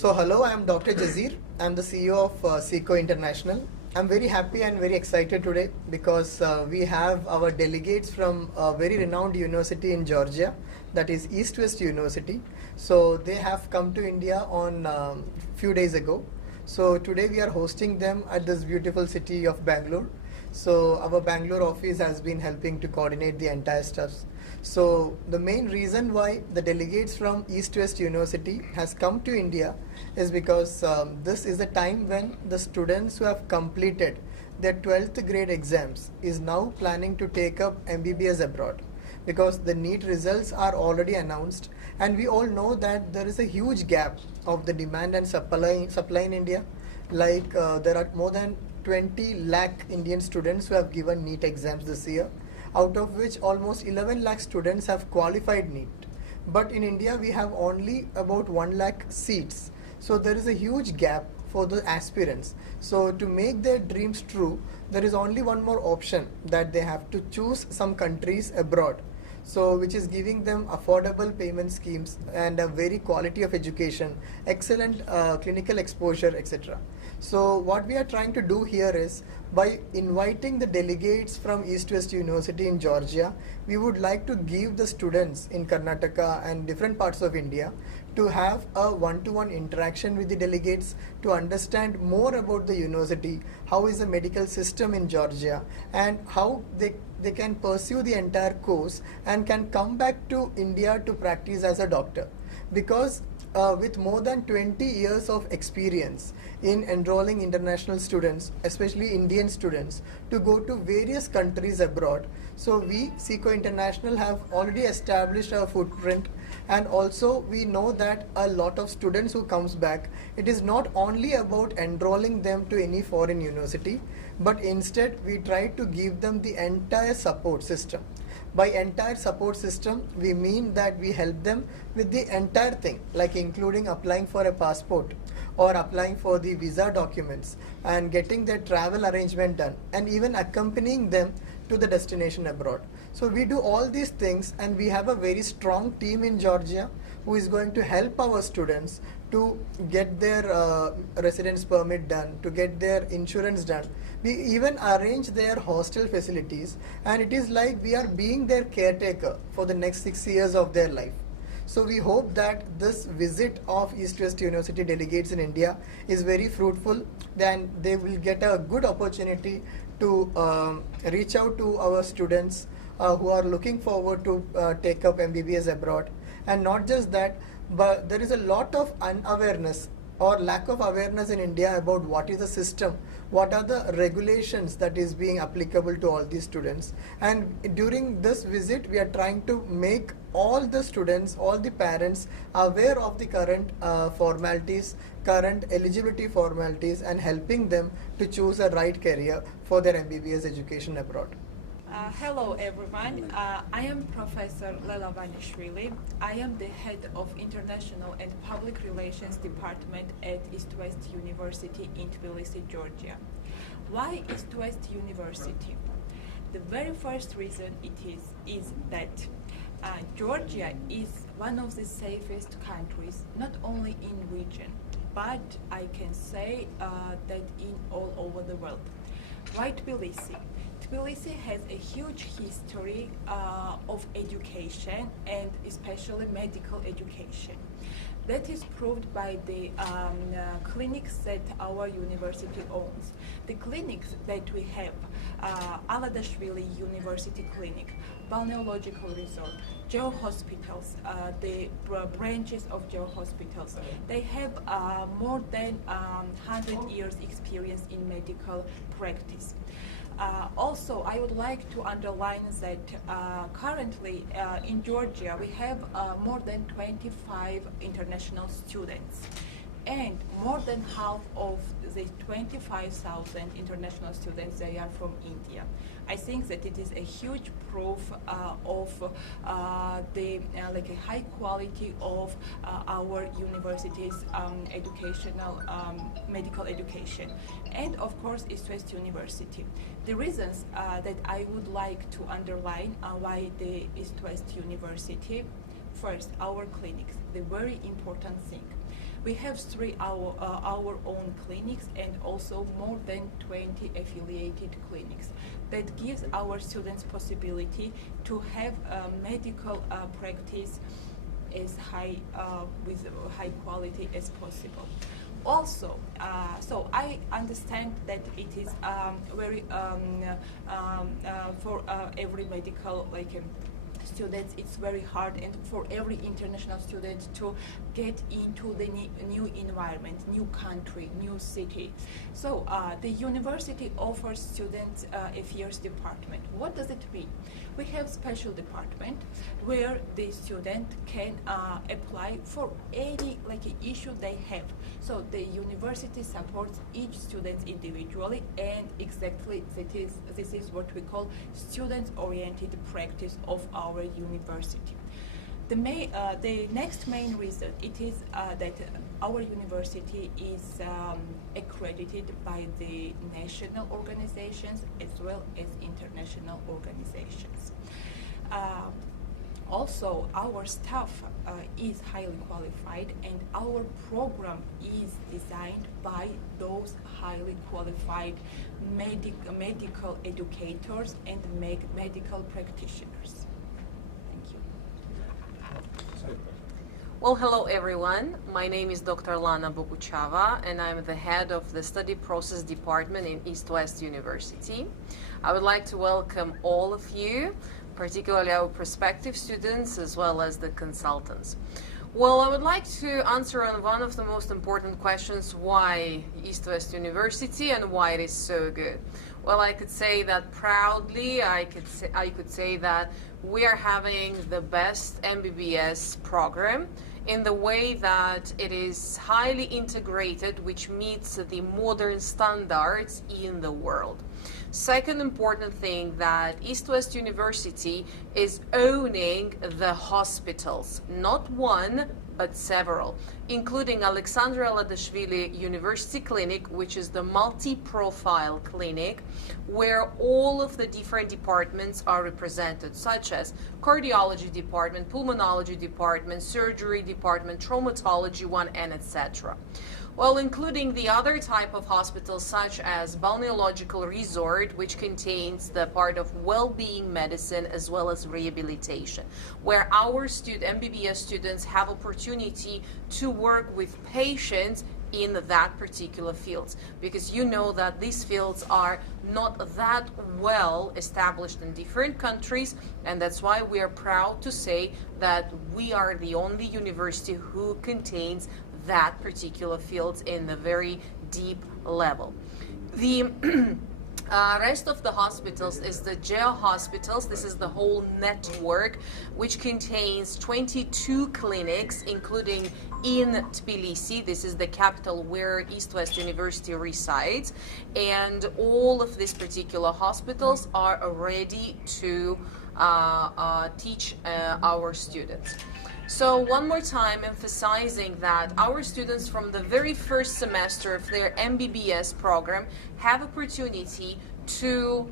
So hello, I am Dr. Jazir. I am the CEO of SECO International. I'm very happy and very excited today because we have our delegates from a very renowned university in Georgia, that is East West University. So they have come to India on few days ago. So today we are hosting them at this beautiful city of Bangalore. So our Bangalore office has been helping to coordinate the entire stuff. So the main reason why the delegates from East West University has come to India is because this is a time when the students who have completed their 12th grade exams is now planning to take up MBBS abroad, because the NEET results are already announced and we all know that there is a huge gap of the demand and supply in India. Like there are more than 20 lakh Indian students who have given NEET exams this year, out of which almost 11 lakh students have qualified NEET. But in India, we have only about 1 lakh seats. So there is a huge gap for the aspirants. So to make their dreams true, there is only one more option, that they have to choose some countries abroad. So which is giving them affordable payment schemes and a very quality of education, excellent clinical exposure, etc. So what we are trying to do here is, by inviting the delegates from East West University in Georgia, we would like to give the students in Karnataka and different parts of India to have a one-to-one interaction with the delegates, to understand more about the university, how is the medical system in Georgia, and how they can pursue the entire course and can come back to India to practice as a doctor. Because with more than 20 years of experience in enrolling international students, especially Indian students, to go to various countries abroad, so we, SECO International, have already established our footprint, and also we know that a lot of students who comes back, it is not only about enrolling them to any foreign university, but instead we try to give them the entire support system. By entire support system, we mean that we help them with the entire thing, like including applying for a passport or applying for the visa documents and getting their travel arrangement done, and even accompanying them to the destination abroad. So we do all these things, and we have a very strong team in Georgia who is going to help our students to get their residence permit done, to get their insurance done. We even arrange their hostel facilities, and it is like we are being their caretaker for the next 6 years of their life. So we hope that this visit of East West University delegates in India is very fruitful. Then they will get a good opportunity to reach out to our students who are looking forward to take up MBBS abroad. And not just that, but there is a lot of unawareness or lack of awareness in India about what is the system, what are the regulations that is being applicable to all these students. And during this visit, we are trying to make all the students, all the parents aware of the current formalities, current eligibility formalities, and helping them to choose a right career for their MBBS education abroad. Hello everyone, I am Professor Lela Vanishvili. I am the head of International and Public Relations Department at East West University in Tbilisi, Georgia. Why East West University? The very first reason is that Georgia is one of the safest countries, not only in region, but I can say that in all over the world. Why Tbilisi? Tbilisi has a huge history of education, and especially medical education. That is proved by the clinics that our university owns. The clinics that we have, Aladashvili University Clinic, Balneological Resort, Geo Hospitals, the branches of Geo Hospitals, they have more than 100 years experience in medical practice. Also, I would like to underline that currently in Georgia we have more than 25 international students, and more than half of the 25,000 international students, they are from India. I think that it is a huge proof of the like a high quality of our university's educational medical education, and of course East West University. The reasons that I would like to underline why the East West University. First, our clinics, the very important thing. We have our own clinics and also more than 20 affiliated clinics. That gives our students possibility to have medical practice as with high quality as possible. Also, so I understand that it is very for every medical students, it's very hard, and for every international student to get into the new environment, new country, new city. So the university offers student affairs department. What does it mean? We have special department where the student can apply for any issue they have. So the university supports each student individually, and exactly this is what we call student-oriented practice of our university. The next main reason it is that our university is accredited by the national organizations as well as international organizations. Also, our staff is highly qualified, and our program is designed by those highly qualified medical educators and medical practitioners. Thank you. Well, hello everyone. My name is Dr. Lana Boguchava, and I'm the head of the Study Process Department in East-West University. I would like to welcome all of you, particularly our prospective students as well as the consultants. Well, I would like to answer on one of the most important questions: why East-West University and why it is so good? Well, I could say that proudly. I could say that we are having the best MBBS program in the way that it is highly integrated, which meets the modern standards in the world. Second important thing, that East-West University is owning the hospitals, not one, but several, including Alexandra Ladashvili University Clinic, which is the multi-profile clinic, where all of the different departments are represented, such as cardiology department, pulmonology department, surgery department, traumatology one, and etc. Well, including the other type of hospitals, such as balneological resort, which contains the part of well-being medicine as well as rehabilitation, where our MBBS students have opportunity to work with patients in that particular fields, because you know that these fields are not that well established in different countries, and that's why we are proud to say that we are the only university who contains that particular fields in the very deep level. The rest of the hospitals is the GEO hospitals. This is the whole network, which contains 22 clinics, including in Tbilisi. This is the capital where East-West University resides, and all of these particular hospitals are ready to teach our students. So one more time emphasizing that our students from the very first semester of their MBBS program have opportunity to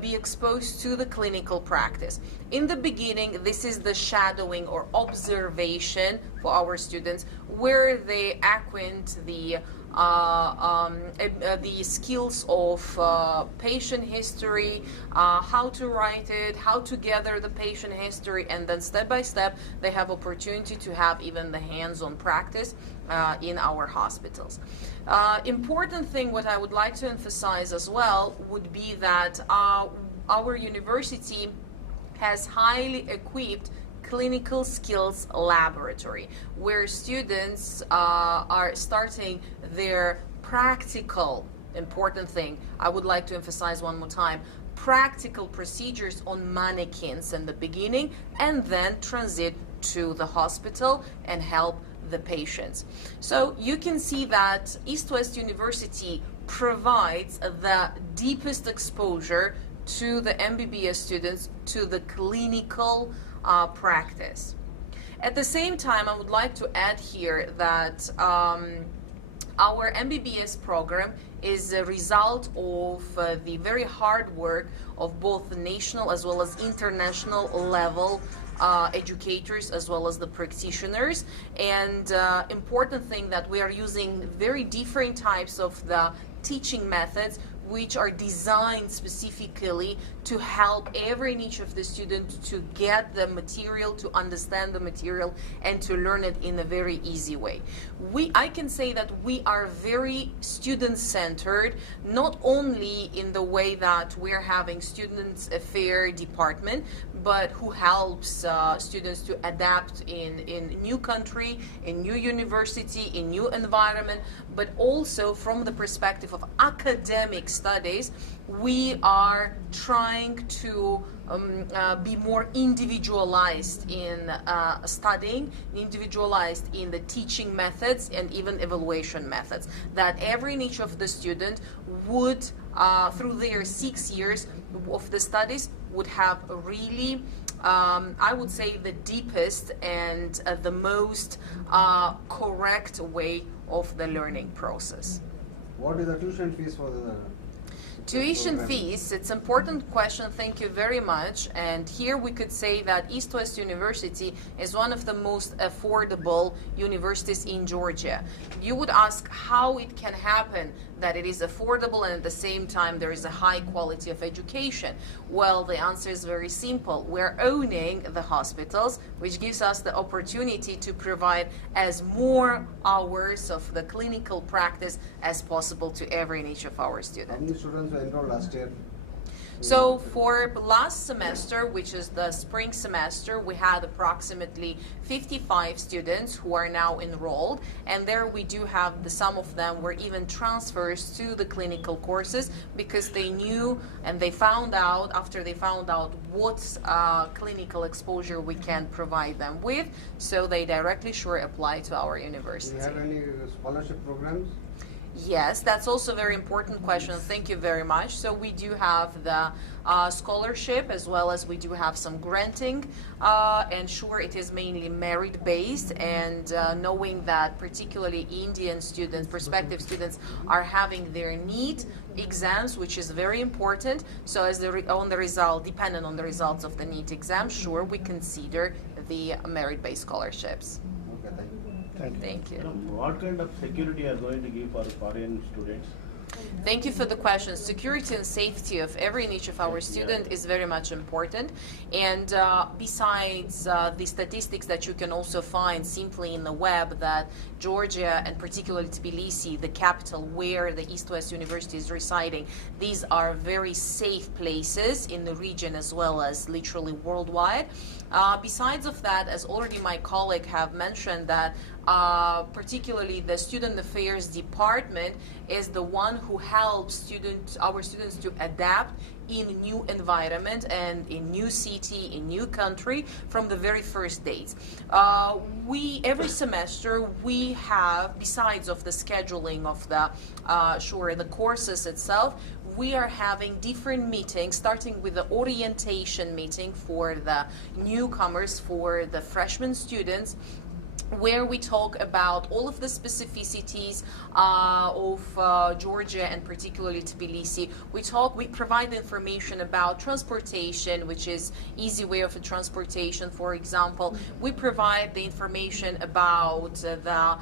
be exposed to the clinical practice. In the beginning, this is the shadowing or observation for our students, where they acquaint the skills of patient history, how to write it, how to gather the patient history, and then step by step they have opportunity to have even the hands-on practice in our hospitals. Important thing what I would like to emphasize as well would be that our university has highly equipped clinical skills laboratory, where students are starting their practical, important thing, I would like to emphasize one more time, practical procedures on mannequins in the beginning, and then transit to the hospital and help the patients. So you can see that East-West University provides the deepest exposure to the MBBS students to the clinical practice. At the same time, I would like to add here that our MBBS program is a result of the very hard work of both the national as well as international level educators as well as the practitioners. And important thing that we are using very different types of the teaching methods which are designed specifically to help every and each of the students to get the material, to understand the material, and to learn it in a very easy way. I can say that we are very student-centered, not only in the way that we're having students affair department, but who helps students to adapt in new country, in new university, in new environment, but also from the perspective of academic studies, we are trying to be more individualized in studying, individualized in the teaching methods and even evaluation methods, that every and each of the student would, through their 6 years of the studies, would have a really, I would say, the deepest and the most correct way of the learning process. What is the tuition fees for the tuition program? fees? It's an important question. Thank you very much. And here we could say that East West University is one of the most affordable universities in Georgia. You would ask how it can happen that it is affordable and at the same time there is a high quality of education. Well, the answer is very simple. We're owning the hospitals, which gives us the opportunity to provide as more hours of the clinical practice as possible to every and each of our How students. many students were enrolled last year? So for last semester, which is the spring semester, we had approximately 55 students who are now enrolled, and there we do have some of them were even transfers to the clinical courses because they knew and they found out, after they found out what clinical exposure we can provide them with, so they directly apply to our Do you university. have any scholarship programs? Yes, that's also a very important question. Thank you very much. So we do have the scholarship as well as we do have some granting, and sure, it is mainly merit-based, and knowing that particularly Indian students, prospective students, are having their NEET exams, which is very important. So as dependent on the results of the NEET exam, sure, we consider the merit-based scholarships. Okay, thank you. Thank you. What kind of security are going to give for foreign students? Thank you for the question. Security and safety of every and each of our students is very much important. And besides the statistics that you can also find simply in the web, that Georgia and particularly Tbilisi, the capital where the East West University is residing, these are very safe places in the region as well as literally worldwide. Besides of that, as already my colleague have mentioned, that particularly the Student Affairs Department is the one who helps our students to adapt in new environment and in new city, in new country from the very first days. Every semester we have, besides of the scheduling of the courses itself, we are having different meetings, starting with the orientation meeting for the newcomers, for the freshman students, where we talk about all of the specificities of Georgia and particularly Tbilisi. We provide information about transportation, which is easy way of transportation, for example. We provide the information about the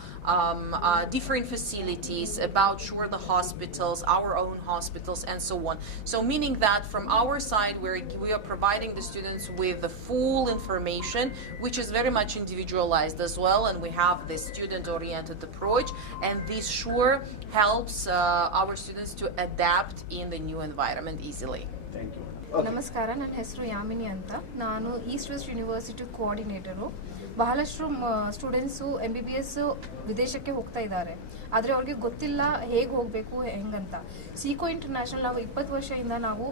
different facilities, about the hospitals, our own hospitals, and so on. So meaning that from our side, we are providing the students with the full information, which is very much individualized as well, and we have this student-oriented approach, and this sure helps our students to adapt in the new environment easily. Thank you. ನಮಸ್ಕಾರ, ನನ್ನ ಹೆಸರು ಯಾಮಿನಿ ಅಂತ. ನಾನು East West university coordinator. ಬಹಳಷ್ಟು students MBBS ವಿದೇಶಕ್ಕೆ ಹೋಗ್ತಾ ಇದ್ದಾರೆ, ಆದರೆ ಅವ್ರಿಗೆ ಗೊತ್ತಿಲ್ಲ ಹೇಗೆ ಹೋಗಬೇಕು ಹೆಂಗಂತ. ಸಿಕೋ ಇಂಟರ್ನ್ಯಾಷನಲ್ ನಾವು 20 ವರ್ಷದಿಂದ ನಾವು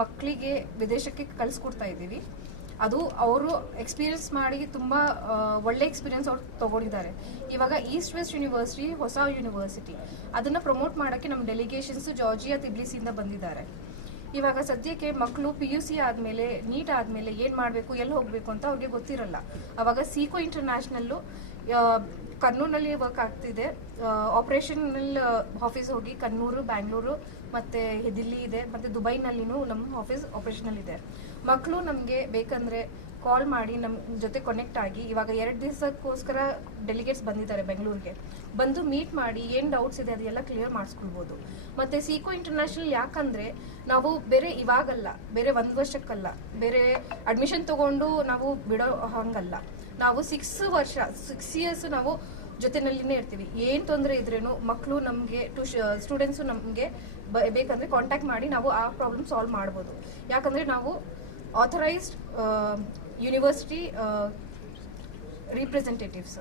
ಮಕ್ಕಳಿಗೆ ವಿದೇಶಕ್ಕೆ ಕಳಿಸ್ಕೊಡ್ತಾ ಇದ್ದೀವಿ. ಅದು ಅವರು ಎಕ್ಸ್ಪೀರಿಯನ್ಸ್ ಮಾಡಿ ತುಂಬ ಒಳ್ಳೆ ಎಕ್ಸ್ಪೀರಿಯನ್ಸ್ ಅವ್ರು ತೊಗೊಂಡಿದ್ದಾರೆ. ಇವಾಗ ಈಸ್ಟ್ ವೆಸ್ಟ್ ಯೂನಿವರ್ಸಿಟಿ ಹೊಸ ಯೂನಿವರ್ಸಿಟಿ, ಅದನ್ನು ಪ್ರಮೋಟ್ ಮಾಡೋಕ್ಕೆ ನಮ್ಮ ಡೆಲಿಗೇಷನ್ಸು ಜಾರ್ಜಿಯಾ ತಿಬ್ಲಿಸಿಯಿಂದ ಬಂದಿದ್ದಾರೆ. ಇವಾಗ ಸದ್ಯಕ್ಕೆ ಮಕ್ಕಳು PUC ಆದಮೇಲೆ ನೀಟ್ ಆದಮೇಲೆ ಏನು ಮಾಡಬೇಕು, ಎಲ್ಲಿ ಹೋಗಬೇಕು ಅಂತ ಅವ್ರಿಗೆ ಗೊತ್ತಿರಲ್ಲ. ಅವಾಗ ಸಿಕೋ ಇಂಟರ್ನ್ಯಾಷನಲ್ಲು ಕರ್ನೂಲ್ನಲ್ಲಿ ವರ್ಕ್ ಆಗ್ತಿದೆ. ಆಪರೇಷನಲ್ ಆಫೀಸ್ ಹೋಗಿ ಕಣ್ಣೂರು, ಬ್ಯಾಂಗ್ಳೂರು ಮತ್ತು ದಿಲ್ಲಿ ಇದೆ, ಮತ್ತು ದುಬೈನಲ್ಲಿನೂ ನಮ್ಮ ಆಫೀಸ್ ಆಪರೇಷನಲ್ ಇದೆ. ಮಕ್ಕಳು ನಮಗೆ ಬೇಕಂದರೆ ಕಾಲ್ ಮಾಡಿ ನಮ್ಮ ಜೊತೆ ಕನೆಕ್ಟ್ ಆಗಿ ಇವಾಗ 2 ದಿವಸಕ್ಕೋಸ್ಕರ ಡೆಲಿಗೇಟ್ಸ್ ಬಂದಿದ್ದಾರೆ ಬೆಂಗಳೂರಿಗೆ. ಬಂದು ಮೀಟ್ ಮಾಡಿ ಏನು ಡೌಟ್ಸ್ ಇದೆ ಅದೆಲ್ಲ ಕ್ಲಿಯರ್ ಮಾಡಿಸ್ಕೊಳ್ಬೋದು. ಮತ್ತು ಸಿಕೋ ಇಂಟರ್ನ್ಯಾಷನಲ್ ಯಾಕಂದರೆ ನಾವು ಬೇರೆ ಇವಾಗಲ್ಲ, ಬೇರೆ 1 ವರ್ಷಕ್ಕಲ್ಲ, ಬೇರೆ ಅಡ್ಮಿಷನ್ ತೊಗೊಂಡು ನಾವು ಬಿಡೋ ಹಂಗಲ್ಲ. ನಾವು 6 ಇಯರ್ಸ್ ನಾವು ಜೊತೆನಲ್ಲಿನೇ ಇರ್ತೀವಿ. ಏನು ತೊಂದರೆ ಇದ್ರೇನು ಮಕ್ಕಳು ನಮಗೆ ಸ್ಟೂಡೆಂಟ್ಸು ನಮಗೆ ಬೇಕಂದರೆ ಕಾಂಟ್ಯಾಕ್ಟ್ ಮಾಡಿ ನಾವು ಆ ಪ್ರಾಬ್ಲಮ್ ಸಾಲ್ವ್ ಮಾಡ್ಬೋದು. ಯಾಕಂದರೆ ನಾವು ಆಥರೈಸ್ಡ್ ಯೂನಿವರ್ಸಿಟಿ ರಿಪ್ರೆಸೆಂಟೇಟಿವ್ಸ್.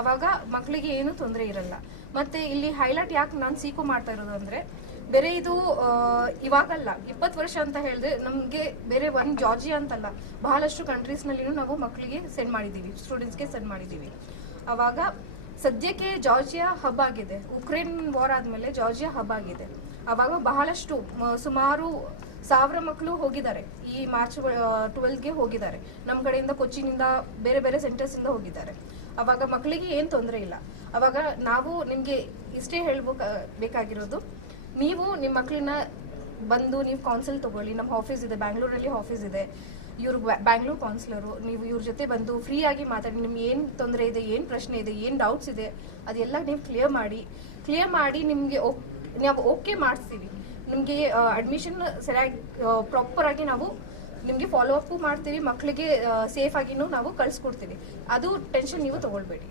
ಆವಾಗ ಮಕ್ಕಳಿಗೆ ಏನೂ ತೊಂದರೆ ಇರಲ್ಲ. ಮತ್ತು ಇಲ್ಲಿ ಹೈಲೈಟ್ ಯಾಕೆ ನಾನು ಸಿಕೋ ಮಾಡ್ತಾ ಇರೋದು ಅಂದರೆ ಬೇರೆ ಇದು ಇವಾಗಲ್ಲ, 20 ವರ್ಷ ಅಂತ ಹೇಳಿದ್ರೆ ನಮಗೆ ಬೇರೆ ಜಾರ್ಜಿಯಾ ಅಂತಲ್ಲ, ಬಹಳಷ್ಟು ಕಂಟ್ರೀಸ್ನಲ್ಲಿನೂ ನಾವು ಮಕ್ಕಳಿಗೆ ಸೆಂಡ್ ಮಾಡಿದ್ದೀವಿ, ಸ್ಟೂಡೆಂಟ್ಸ್ಗೆ ಸೆಂಡ್ ಮಾಡಿದ್ದೀವಿ. ಆವಾಗ ಸದ್ಯಕ್ಕೆ ಜಾರ್ಜಿಯಾ ಹಬ್ ಆಗಿದೆ. ಉಕ್ರೇನ್ ವಾರ್ ಆದಮೇಲೆ ಜಾರ್ಜಿಯಾ ಹಬ್ ಆಗಿದೆ. ಆವಾಗ ಬಹಳಷ್ಟು ಸುಮಾರು 1000 ಮಕ್ಕಳು ಹೋಗಿದ್ದಾರೆ. ಈ ಮಾರ್ಚ್ 12ಗೆ ಹೋಗಿದ್ದಾರೆ. ನಮ್ಮ ಕಡೆಯಿಂದ ಕೊಚ್ಚಿನಿಂದ ಬೇರೆ ಬೇರೆ ಸೆಂಟರ್ಸಿಂದ ಹೋಗಿದ್ದಾರೆ. ಆವಾಗ ಮಕ್ಕಳಿಗೆ ಏನು ತೊಂದರೆ ಇಲ್ಲ. ಆವಾಗ ನಾವು ನಿಮಗೆ ಇಷ್ಟೇ ಬೇಕಾಗಿರೋದು, ನೀವು ನಿಮ್ಮ ಮಕ್ಕಳನ್ನ ಬಂದು ನೀವು ಕೌನ್ಸಿಲ್ ತೊಗೊಳ್ಳಿ. ನಮ್ಮ ಆಫೀಸ್ ಇದೆ, ಬ್ಯಾಂಗ್ಳೂರಲ್ಲಿ ಆಫೀಸ್ ಇದೆ. ಇವ್ರು ಬ್ಯಾಂಗ್ಳೂರ್ ಕೌನ್ಸಿಲರು. ನೀವು ಇವ್ರ ಜೊತೆ ಬಂದು ಫ್ರೀಯಾಗಿ ಮಾತಾಡಿ, ನಿಮ್ಗೆ ಏನು ತೊಂದರೆ ಇದೆ, ಏನು ಪ್ರಶ್ನೆ ಇದೆ, ಏನು ಡೌಟ್ಸ್ ಇದೆ ಅದೆಲ್ಲ ನೀವು ಕ್ಲಿಯರ್ ಮಾಡಿ ನಿಮಗೆ ನಾವು ಓಕೆ ಮಾಡಿಸ್ತೀವಿ. ನಿಮಗೆ ಅಡ್ಮಿಷನ್ ಸರಿಯಾಗಿ ಪ್ರಾಪರಾಗಿ ನಾವು ನಿಮಗೆ ಫಾಲೋ ಅಪ್ಪು ಮಾಡ್ತೀವಿ. ಮಕ್ಕಳಿಗೆ ಸೇಫ್ ಆಗಿನೂ ನಾವು ಕಳಿಸ್ಕೊಡ್ತೀವಿ. ಅದು ಟೆನ್ಷನ್ ನೀವು ತೊಗೊಳ್ಬೇಡಿ.